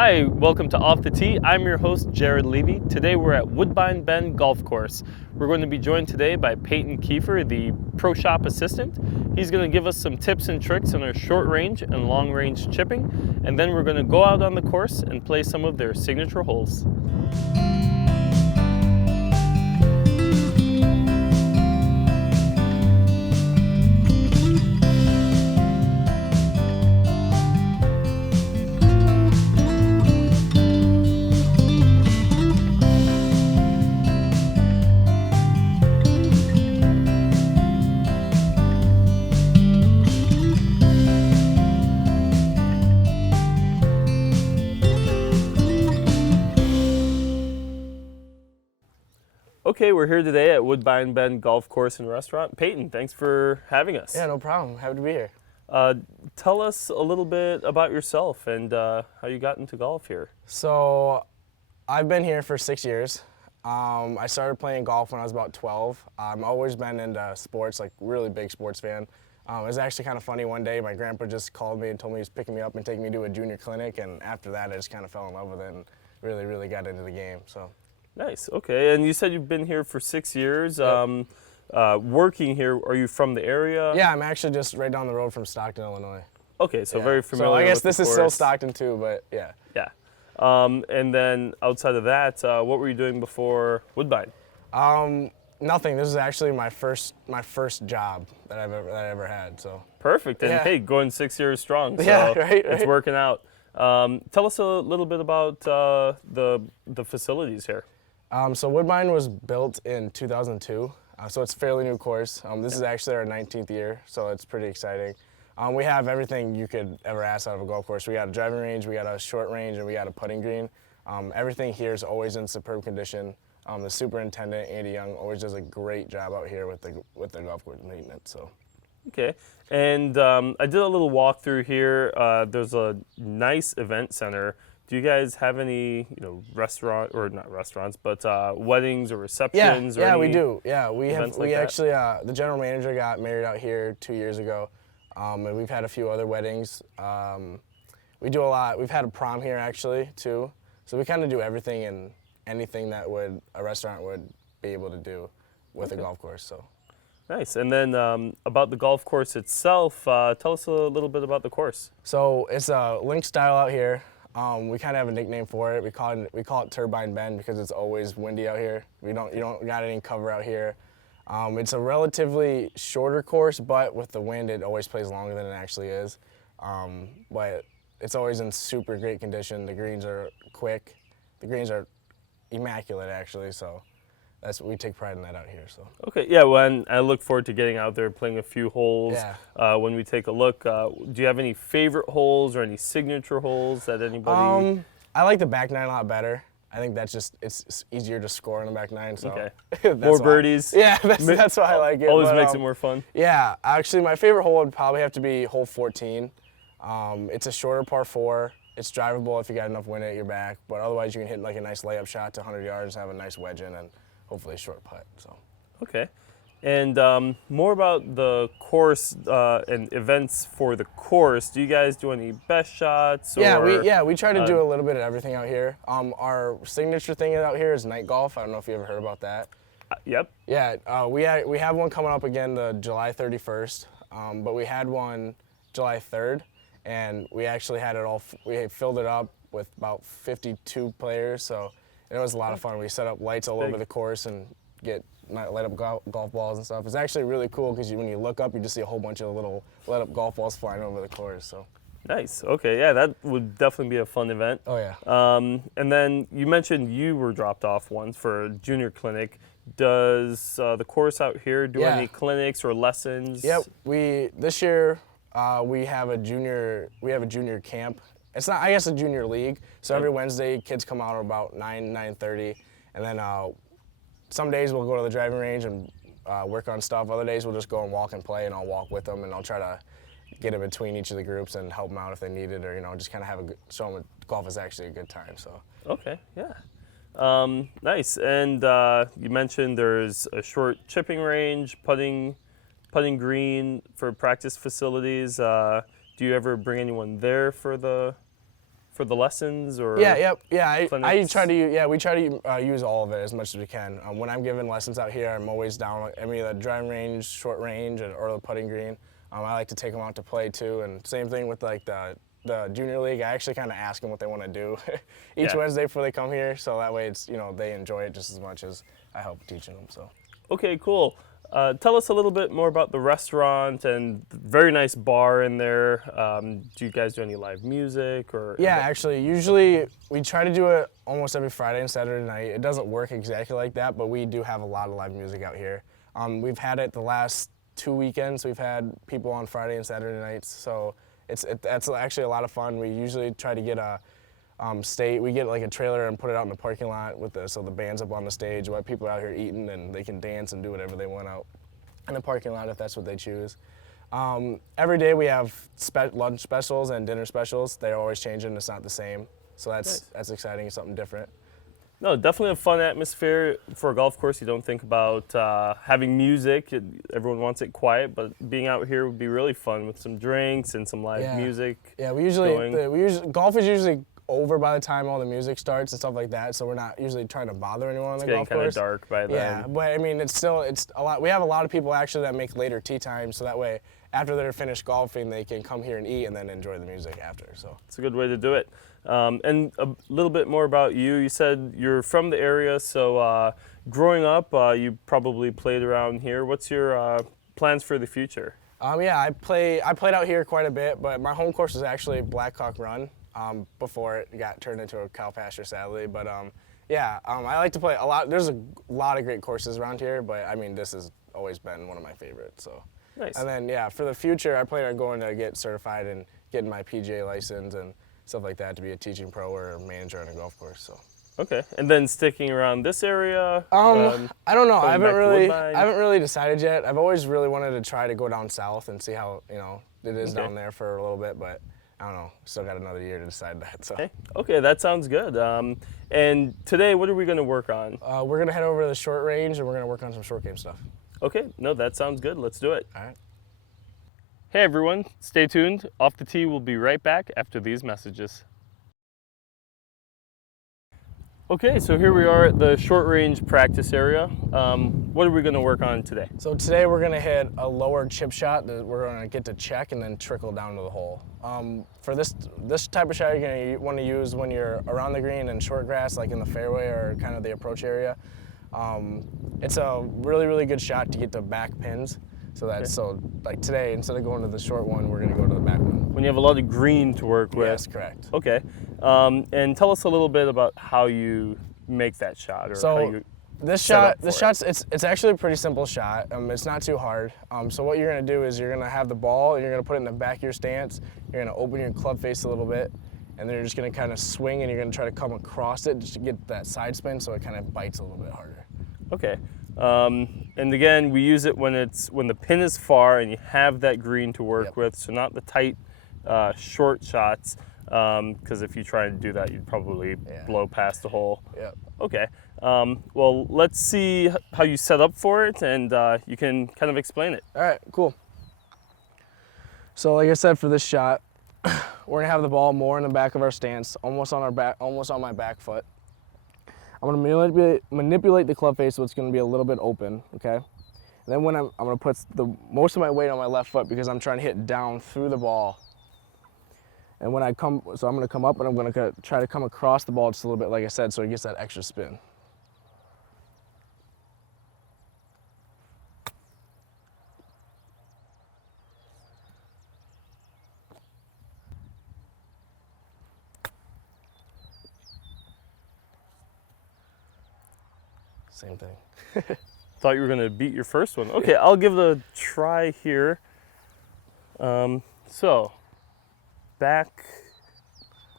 Hi, welcome to Off the Tee. I'm your host, Jared Levy. Today we're at Woodbine Bend Golf Course. We're going to be joined today by Peyton Keeffer, the Pro Shop assistant. He's going to give us some tips and tricks on our short range and long range chipping, and then we're going to go out on the course and play some of their signature holes. Okay, we're here today at Woodbine Bend Golf Course and Restaurant. Peyton, thanks for having us. Yeah, no problem. Happy to be here. Tell us a little bit about yourself and how you got into golf here. So, I've been here for 6 years. I started playing golf when I was about 12. I've always been into sports, like really big sports fan. It was actually kind of funny one day, my grandpa just called me and told me he was picking me up and taking me to a junior clinic, and after that I just kind of fell in love with it and really got into the game. So. Nice, okay. And you said you've been here for 6 years. Yep. Working here, are you from the area? Yeah, I'm actually just right down the road from Stockton, Illinois. Okay, so yeah. very familiar with So I guess the this is course. still Stockton too, but yeah. Yeah. And then outside of that, what were you doing before Woodbine? Nothing. This is actually my first job that I ever had. So. Perfect. And yeah. hey, going 6 years strong. So yeah, right. It's working out. Tell us a little bit about the facilities here. So Woodbine was built in 2002, so it's a fairly new course. This is actually our 19th year, so it's pretty exciting. We have everything you could ever ask out of a golf course. We got a driving range, we got a short range, and we got a putting green. Everything here is always in superb condition. The superintendent, Andy Young, always does a great job out here with the golf course maintenance. So. Okay, and I did a little walkthrough here. There's a nice event center. Do you guys have any, restaurant or not restaurants, but weddings or receptions? Yeah, or we do. Yeah, we actually the general manager got married out here 2 years ago, and we've had a few other weddings. We do a lot. We've had a prom here actually too, so we kind of do everything and anything that a restaurant would be able to do with a golf course. So. Nice. And then about the golf course itself, tell us a little bit about the course. So it's a link style out here. We kind of have a nickname for it. We call it Turbine Bend because it's always windy out here. You don't got any cover out here. It's a relatively shorter course, but with the wind, it always plays longer than it actually is. But it's always in super great condition. The greens are quick. The greens are immaculate, actually. So. We take pride in that out here. So. Okay, yeah, well, I look forward to getting out there, playing a few holes. Yeah. When we take a look, do you have any favorite holes or any signature holes that anybody? I like the back nine a lot better. I think it's easier to score in the back nine. So. Okay. More birdies. Yeah, that's why I like it. Always makes it more fun. Yeah, actually, my favorite hole would probably have to be hole 14. It's a shorter par 4. It's drivable if you got enough wind at your back, but otherwise you can hit like a nice layup shot to 100 yards, have a nice wedge in, and hopefully a short putt. So. Okay, and more about the course and events for the course. Do you guys do any best shots? We try to do a little bit of everything out here. Our signature thing out here is night golf. I don't know if you ever heard about that. Yep. Yeah, we have one coming up again, the July 31st. But we had one July 3rd, and we actually had it all. We filled it up with about 52 players. So. It was a lot of fun. We set up lights all over the course and light up golf balls and stuff. It's actually really cool because when you look up, you just see a whole bunch of little lit up golf balls flying over the course. So. Nice. Okay. Yeah, that would definitely be a fun event. Oh yeah. And then you mentioned you were dropped off once for a junior clinic. Does the course out here do any clinics or lessons? Yep. This year we have a junior camp. It's not, I guess, a junior league. So every Wednesday, kids come out about 9:30, and then some days we'll go to the driving range and work on stuff. Other days we'll just go and walk and play, and I'll walk with them, and I'll try to get in between each of the groups and help them out if they need it, or just kind of show them golf is actually a good time. So. Okay. Yeah. Nice. And you mentioned there's a short chipping range, putting green for practice facilities. Do you ever bring anyone there for for the lessons or? Yeah. I clinics? try to. Yeah, we try to use all of it as much as we can. When I'm giving lessons out here, I'm always down. I mean, the driving range, short range, or the putting green. I like to take them out to play too, and same thing with like the junior league. I actually kind of ask them what they want to do each Wednesday before they come here, so that way it's they enjoy it just as much as I help teaching them. So. Okay, cool. Tell us a little bit more about the restaurant and the very nice bar in there. Do you guys do any live music or? Yeah, actually, usually we try to do it almost every Friday and Saturday night. It doesn't work exactly like that, but we do have a lot of live music out here. We've had it the last 2 weekends. We've had people on Friday and Saturday nights, so that's actually a lot of fun. We usually try to get a we get like a trailer and put it out in the parking lot so the band's up on the stage while people are out here eating and they can dance and do whatever they want out in the parking lot if that's what they choose. Every day we have lunch specials and dinner specials. They're always changing. It's not the same, so that's exciting. It's something different. No, definitely a fun atmosphere for a golf course. You don't think about having music. Everyone wants it quiet, but being out here would be really fun with some drinks and some live music. Yeah, golf is usually over by the time all the music starts and stuff like that, so we're not usually trying to bother anyone on the golf course. It's getting kind of dark by then. Yeah, but I mean, it's a lot. We have a lot of people actually that make later tee times, so that way after they're finished golfing, they can come here and eat and then enjoy the music after. So it's a good way to do it. And a little bit more about you. You said you're from the area, so growing up, you probably played around here. What's your plans for the future? Yeah, I played out here quite a bit, but my home course is actually Blackhawk Run. Before it got turned into a cow pasture, sadly. But I like to play a lot. There's a lot of great courses around here, but I mean, this has always been one of my favorites. So. Nice. And then for the future, I plan on going to get certified and getting my PGA license and stuff like that to be a teaching pro or a manager on a golf course. So. Okay, and then sticking around this area. I don't know. I haven't really decided yet. I've always really wanted to try to go down south and see how it is down there for a little bit, but. I don't know, still got another year to decide that. So. Okay, that sounds good. And today, what are we going to work on? We're going to head over to the short range and we're going to work on some short game stuff. Okay, no, that sounds good. Let's do it. All right. Hey everyone, stay tuned. Off the Tee will be right back after these messages. Okay, so here we are at the short range practice area. What are we going to work on today? So today we're going to hit a lower chip shot that we're going to get to check and then trickle down to the hole. For this type of shot you're going to want to use when you're around the green and short grass, like in the fairway or kind of the approach area. It's a really, really good shot to get to back pins. So like today, instead of going to the short one, we're going to go to the back one. When you have a lot of green to work with. Yes, correct. Okay. And tell us a little bit about how you make that shot, or how you this shot's it's actually a pretty simple shot. It's not too hard. So what you're going to do is you're going to have the ball and you're going to put it in the back of your stance. You're going to open your club face a little bit, and then you're just going to kind of swing and you're going to try to come across it just to get that side spin so it kind of bites a little bit harder. Okay. And again, we use it when the pin is far and you have that green to work with, so not the tight, short shots, because if you try and do that, you'd probably blow past the hole. Yep. Okay. Well, let's see how you set up for it, and you can kind of explain it. All right, cool. So like I said, for this shot, we're gonna have the ball more in the back of our stance, almost on my back foot. I'm gonna manipulate the club face so it's gonna be a little bit open, okay? And then when I'm gonna put most of my weight on my left foot because I'm trying to hit down through the ball. And when I'm gonna come up and I'm gonna try to come across the ball just a little bit, like I said, so it gets that extra spin. Same thing. Thought you were going to beat your first one. Okay, I'll give it a try here. So, back,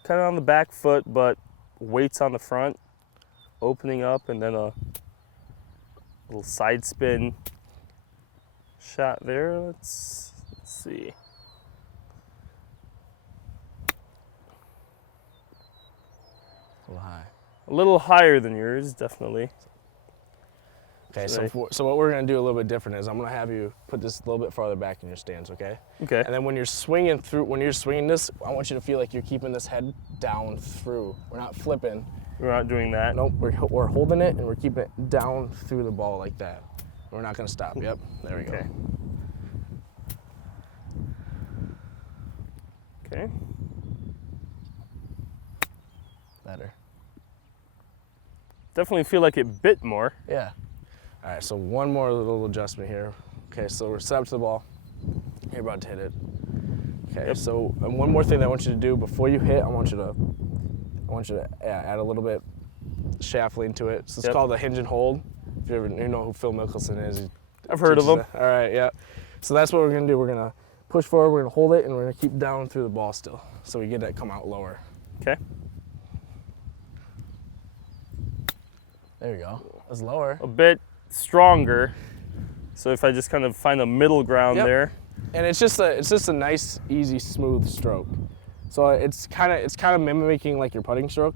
kind of on the back foot, but weights on the front, opening up, and then a little side spin shot there. Let's see. A little high. A little higher than yours, definitely. Okay, so what we're gonna do a little bit different is I'm gonna have you put this a little bit farther back in your stance, okay? Okay. And then when you're swinging this, I want you to feel like you're keeping this head down through. We're not flipping. We're not doing that. Nope, we're holding it and we're keeping it down through the ball like that. We're not gonna stop. Yep, there we go. Okay. Better. Definitely feel like it bit more. Yeah. All right, so one more little adjustment here. Okay, so we're set up to the ball. You're about to hit it. Okay, Yep. so and one more thing that I want you to do before you hit, I want you to add a little bit shaft lean to it. So it's called a hinge and hold. If you know who Phil Mickelson is, I've heard of him. All right, yeah. So that's what we're gonna do. We're gonna push forward, we're gonna hold it, and we're gonna keep down through the ball still. So we get that come out lower. Okay. There you go. That's lower. A bit stronger. So if I just kind of find a middle ground there. And it's just a nice, easy, smooth stroke. So it's kind of mimicking like your putting stroke.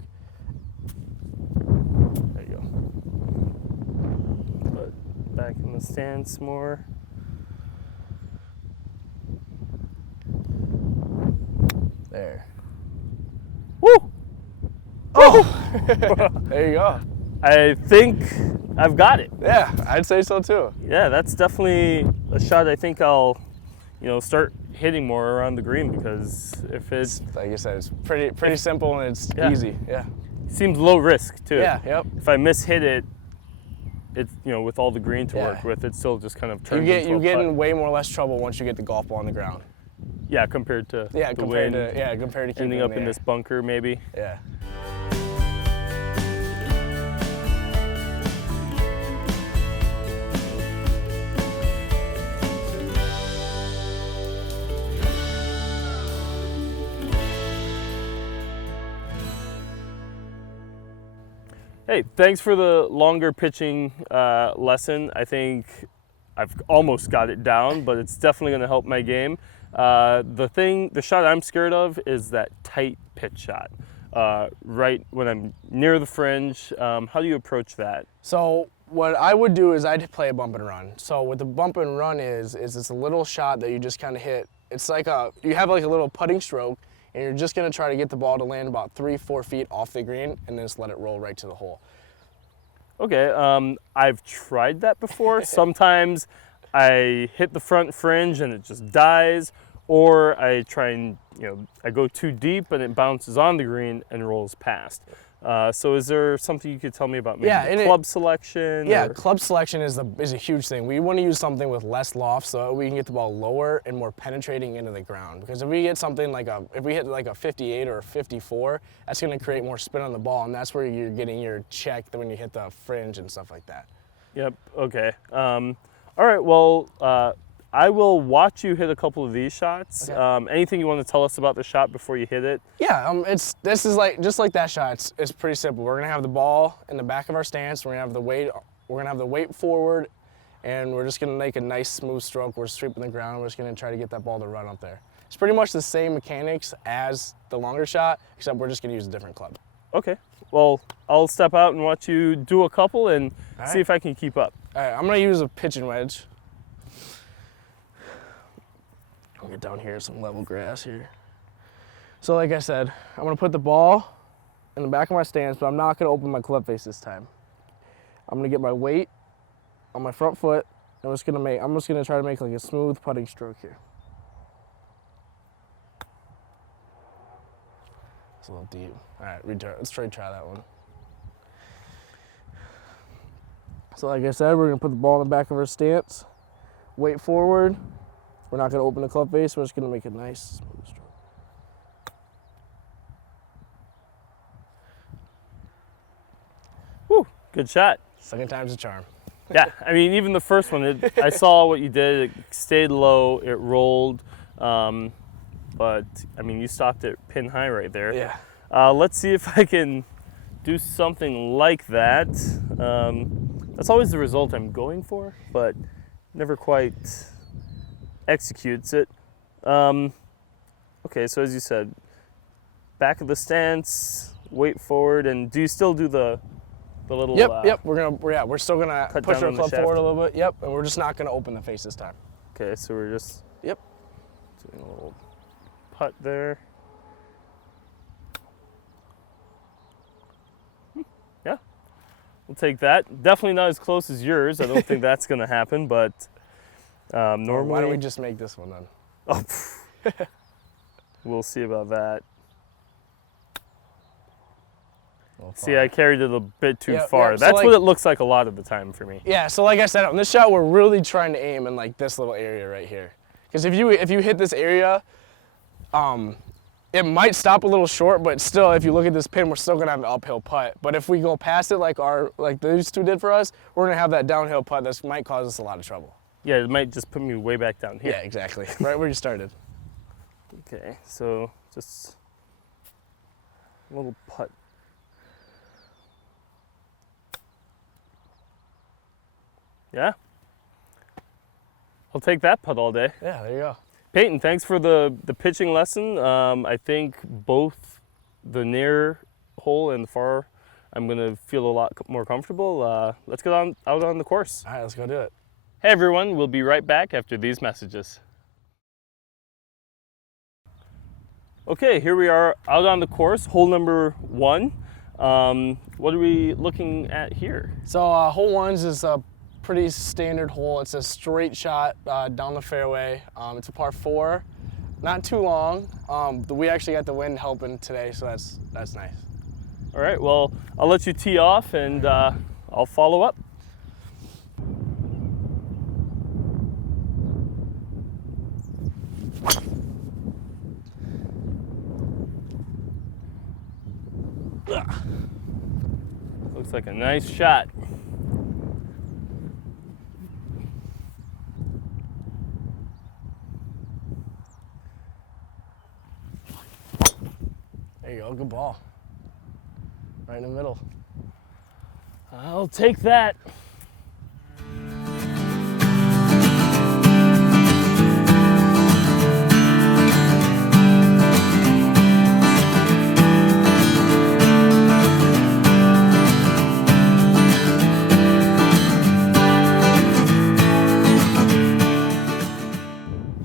There you go. Put back in the stance more. There. Woo! Oh! There you go. I think I've got it. Yeah, I'd say so too. Yeah, that's definitely a shot I think I'll, start hitting more around the green, because if it's, like you said, it's pretty simple and it's easy. Yeah. Seems low risk too. Yeah. Yep. If I mishit it, it's with all the green to work with, it still just kind of turns into You a get putt. in way more less trouble once you get the golf ball on the ground. Yeah, compared to compared to keeping ending up in this bunker maybe. Yeah. Hey, thanks for the longer pitching lesson. I think I've almost got it down, but it's definitely going to help my game. The shot I'm scared of is that tight pitch shot, right when I'm near the fringe. How do you approach that? So what I would do is I'd play a bump and run. So what the bump and run is it's a little shot that you just kind of hit. It's like you have like a little putting stroke, and you're just gonna try to get the ball to land about 3-4 feet off the green, and then just let it roll right to the hole. Okay, I've tried that before. Sometimes I hit the front fringe and it just dies, or I try and, I go too deep and it bounces on the green and rolls past. So is there something you could tell me about maybe the club selection? Yeah, club selection is a huge thing. We want to use something with less loft so that we can get the ball lower and more penetrating into the ground. Because if we get something like if we hit like a 58 or a 54, that's going to create more spin on the ball, and that's where you're getting your check when you hit the fringe and stuff like that. Yep. Okay. All right. Well, I will watch you hit a couple of these shots. Okay. Anything you want to tell us about the shot before you hit it? Yeah, this is just like that shot. It's pretty simple. We're gonna have the ball in the back of our stance. We're gonna have the weight. We're gonna have the weight forward, and we're just gonna make a nice smooth stroke. We're sweeping the ground. We're just gonna try to get that ball to run up there. It's pretty much the same mechanics as the longer shot, except we're just gonna use a different club. Okay. Well, I'll step out and watch you do a couple and see if I can keep up. All right. I'm gonna use a pitching wedge. I'll get down here, some level grass here. So like I said, I'm gonna put the ball in the back of my stance, but I'm not gonna open my club face this time. I'm gonna get my weight on my front foot, and I'm just gonna try to make like a smooth putting stroke here. It's a little deep. All right, let's try that one. So like I said, we're gonna put the ball in the back of our stance, weight forward. We're not gonna open the club face, we're just gonna make a nice smooth stroke. Woo, good shot. Second time's a charm. Yeah, I mean, even the first one, I saw what you did. It stayed low, it rolled, but I mean, you stopped it pin high right there. Yeah. Let's see if I can do something like that. That's always the result I'm going for, but never quite executes it. Okay, so as you said, back of the stance, weight forward, and do you still do the The little. Yep. We're still gonna cut push down our on the club shaft. forward a little bit. Yep, and we're just not gonna open the face this time. Okay, so we're just. Yep. Doing a little putt there. Yeah, we'll take that. Definitely not as close as yours. I don't think that's gonna happen, but normally. Why don't we just make this one then? Oh, we'll see about that. See, I carried it a bit too far. Yeah, so That's like, what it looks like a lot of the time for me. Yeah, so like I said, on this shot, we're really trying to aim in like this little area right here. Because if you hit this area, it might stop a little short, but still, if you look at this pin, we're still gonna have an uphill putt. But if we go past it like these two did for us, we're gonna have that downhill putt that might cause us a lot of trouble. Yeah, it might just put me way back down here. Yeah, exactly. Right where you started. Okay, so just a little putt. Yeah, I'll take that putt all day. Yeah, there you go. Peyton, thanks for the pitching lesson. I think both the near hole and the far, I'm gonna feel a lot more comfortable. Let's get out on the course. All right, let's go do it. Hey everyone, we'll be right back after these messages. Okay, here we are out on the course, hole number 1. What are we looking at here? So hole 1 is a pretty standard hole. It's a straight shot down the fairway. It's a par 4, not too long. We actually got the wind helping today, so that's nice. All right, well, I'll let you tee off and I'll follow up. Looks like a nice shot. There you go, good ball. Right in the middle. I'll take that.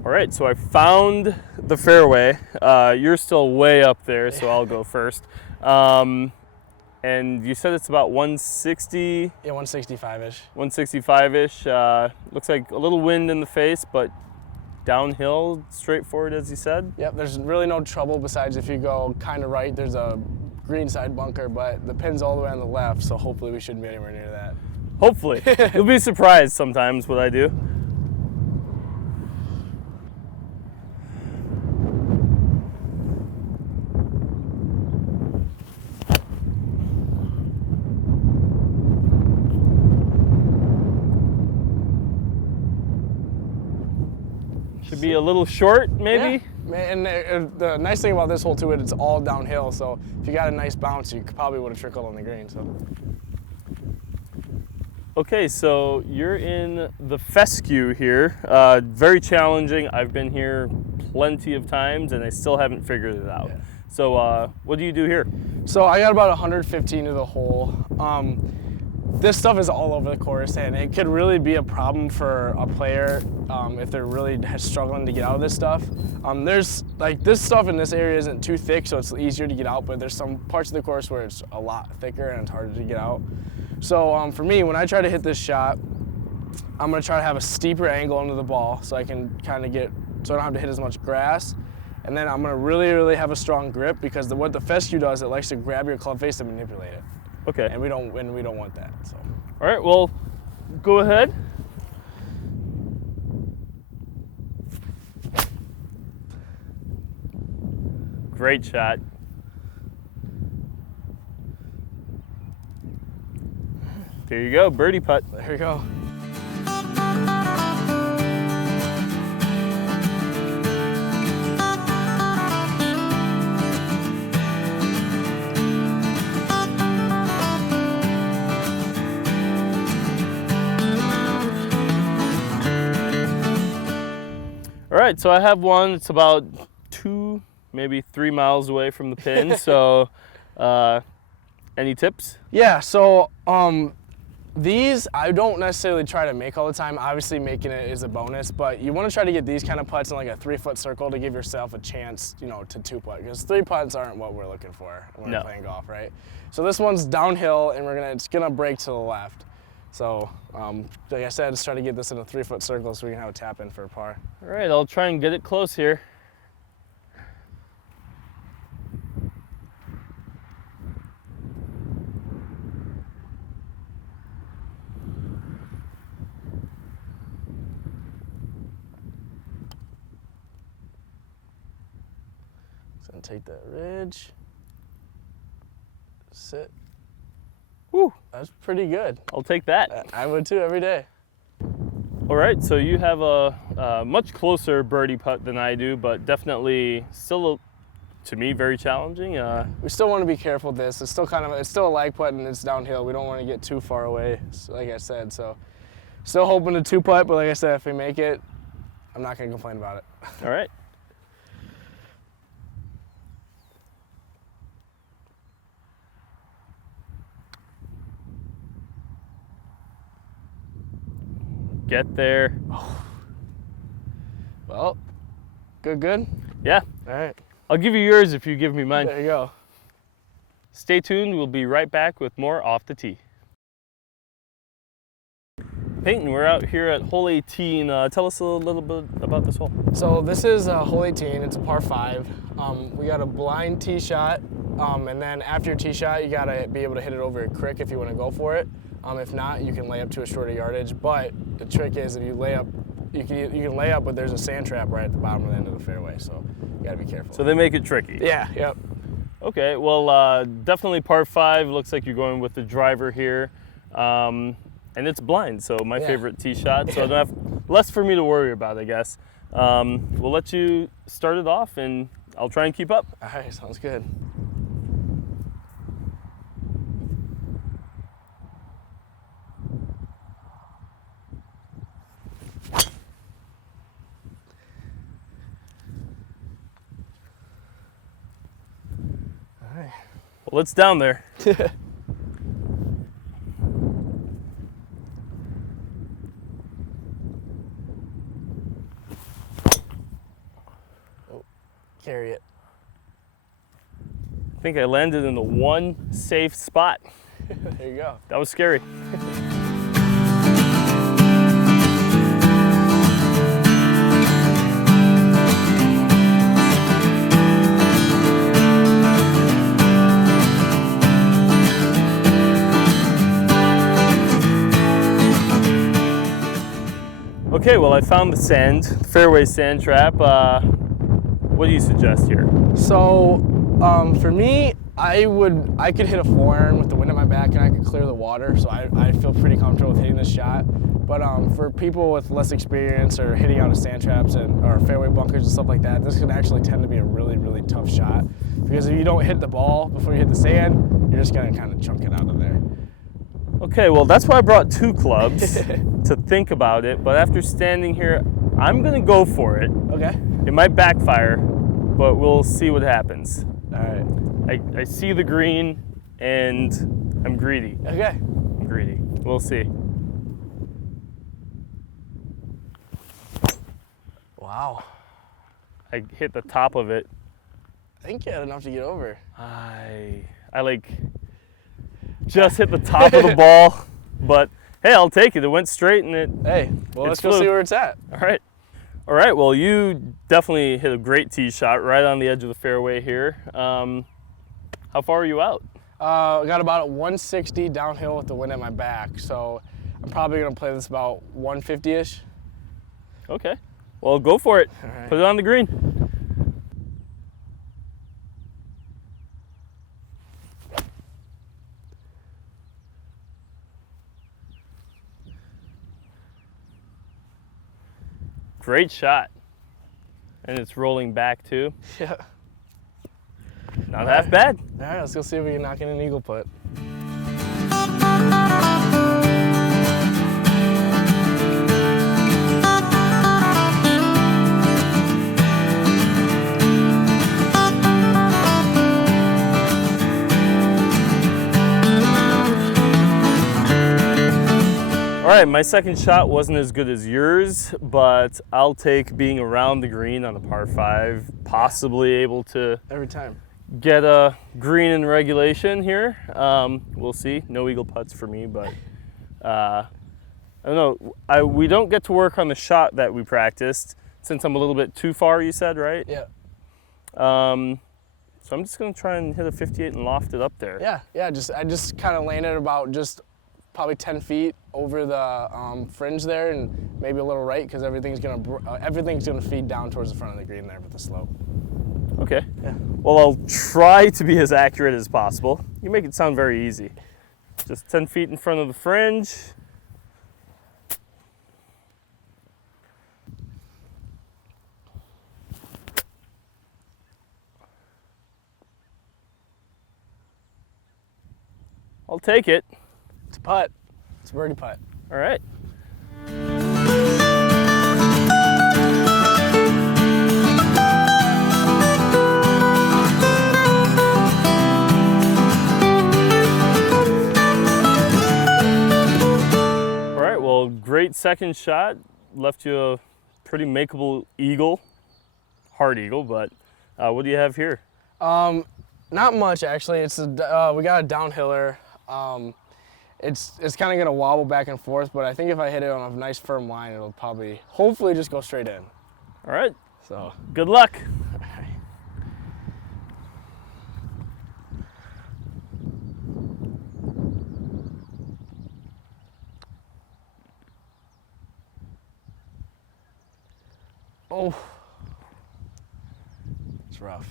All right, so I found the fairway. You're still way up there, so I'll go first. And you said it's about 160? Yeah, 165-ish. 165-ish. Looks like a little wind in the face, but downhill, straightforward as you said. Yep, there's really no trouble besides if you go kind of right, there's a green side bunker, but the pin's all the way on the left, so hopefully we shouldn't be anywhere near that. Hopefully. You'll be surprised sometimes what I do. Should be a little short, maybe? Yeah. And the nice thing about this hole too, it's all downhill, so if you got a nice bounce, you probably would have trickled on the green. So. Okay, so you're in the fescue here. Very challenging. I've been here plenty of times and I still haven't figured it out. Yeah. So what do you do here? So I got about 115 to the hole. This stuff is all over the course, and it could really be a problem for a player if they're really struggling to get out of this stuff. There's like this stuff in this area isn't too thick, so it's easier to get out, but there's some parts of the course where it's a lot thicker and it's harder to get out. So for me, when I try to hit this shot, I'm gonna try to have a steeper angle under the ball so I can kind of so I don't have to hit as much grass. And then I'm gonna really, really have a strong grip because what the fescue does, it likes to grab your club face and manipulate it. Okay. And we don't want that. So. All right, well, go ahead. Great shot. There you go, birdie putt. There you go. All right, so I have one. It's about 2, maybe 3 miles away from the pin. So Any tips? Yeah, so these I don't necessarily try to make all the time. Obviously making it is a bonus, but you want to try to get these kind of putts in like a 3-foot circle to give yourself a chance, you know, to 2-putt, because 3 putts aren't what we're looking for when we're playing golf, right? So this one's downhill and it's gonna break to the left. So like I said, just try to get this in a 3-foot circle so we can have a tap in for a par. All right, I'll try and get it close here. Gonna take that ridge, sit. Woo, that's pretty good. I'll take that. I would too every day. All right, so you have a much closer birdie putt than I do, but definitely still, to me, very challenging. We still want to be careful with this. It's still a lag putt and it's downhill. We don't want to get too far away, like I said. So still hoping to 2-putt, but like I said, if we make it, I'm not gonna complain about it. All right. Get there. Well, good? Yeah. All right. I'll give you yours if you give me mine. There you go. Stay tuned. We'll be right back with more Off the Tee. Peyton, we're out here at hole 18. Tell us a little bit about this hole. So this is hole 18. It's a par 5. We got a blind tee shot, and then after your tee shot, you gotta be able to hit it over a creek if you want to go for it. If not, you can lay up to a shorter yardage. But the trick is, if you lay up, you can lay up, but there's a sand trap right at the bottom of the end of the fairway, so you gotta be careful. So they make it tricky. Yeah. Yep. Okay. Well, definitely par 5. Looks like you're going with the driver here, and it's blind. So my favorite tee shot. So I don't have less for me to worry about, I guess. We'll let you start it off, and I'll try and keep up. All right. Sounds good. Well, it's down there. Oh, carry it. I think I landed in the one safe spot. There you go. That was scary. Okay, well, I found the fairway sand trap. What do you suggest here? So, for me, I could hit a 4-iron with the wind at my back and I could clear the water, so I feel pretty comfortable with hitting this shot. But for people with less experience or hitting out of sand traps or fairway bunkers and stuff like that, this could actually tend to be a really, really tough shot. Because if you don't hit the ball before you hit the sand, you're just gonna kind of chunk it out of there. Okay, well, that's why I brought 2 clubs to think about it, but after standing here, I'm gonna go for it. Okay. It might backfire, but we'll see what happens. All right. I see the green, and I'm greedy. Okay. I'm greedy. We'll see. Wow. I hit the top of it. I think you had enough to get over. I like just hit the top of the ball, but hey, I'll take it. It went straight and it. Hey, well, let's go flew. see where it's at. All right. All right, well, you definitely hit a great tee shot right on the edge of the fairway here. How far are you out? I got about 160 downhill with the wind at my back, so I'm probably gonna play this about 150-ish. Okay, well, go for it. All right. Put it on the green. Great shot. And it's rolling back too. Yeah. Not half bad. All right, let's go see if we can knock in an eagle putt. right, my second shot wasn't as good as yours, but I'll take being around the green on a par 5, possibly able to Every time. get a green in regulation here. We'll see. No eagle putts for me, but I don't know. We don't get to work on the shot that we practiced since I'm a little bit too far, you said, right? Yeah. So I'm just going to try and hit a 58 and loft it up there. Yeah, I just kind of landed about just probably 10 feet over the fringe there, and maybe a little right, because everything's gonna feed down towards the front of the green there with the slope. Okay. Yeah. Well, I'll try to be as accurate as possible. You make it sound very easy. Just 10 feet in front of the fringe. I'll take it. It's a putt. It's a birdie putt. All right. All right, well, great second shot. Left you a pretty makeable eagle, hard eagle, but what do you have here? Not much, actually. It's we got a downhiller. It's kind of gonna wobble back and forth, but I think if I hit it on a nice firm line, it'll probably, hopefully, just go straight in. All right. So Good luck. Oh, it's rough.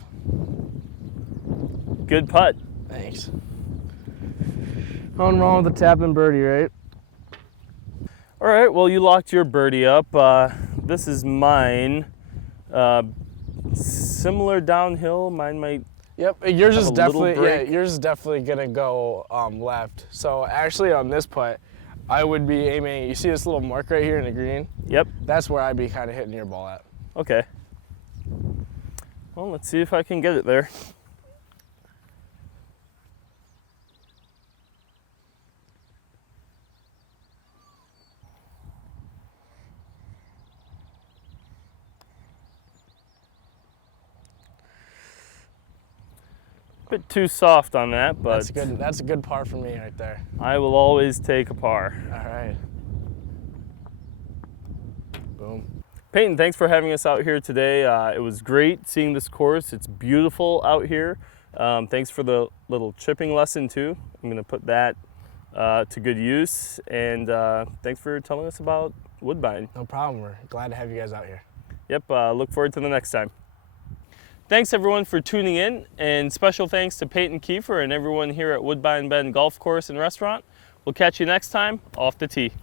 Good putt. Thanks. Nothing wrong with the tap and birdie, right? All right, well, you locked your birdie up. This is mine. Similar downhill. Mine might. Yep, yours have is a little definitely break. yours is definitely gonna go left. So actually, on this putt, I would be aiming. You see this little mark right here in the green? Yep. That's where I'd be kind of hitting your ball at. Okay. Well, let's see if I can get it there. Bit too soft on that, but That's good. That's a good par for me right there. I will always take a par. All right. Boom. Peyton, thanks for having us out here today. It was great seeing this course. It's beautiful out here. Thanks for the little chipping lesson too. I'm going to put that to good use. And thanks for telling us about Woodbine. No problem. We're glad to have you guys out here. Yep, look forward to the next time. Thanks everyone for tuning in, and special thanks to Peyton Keeffer and everyone here at Woodbine Bend Golf Course and Restaurant. We'll catch you next time off the tee.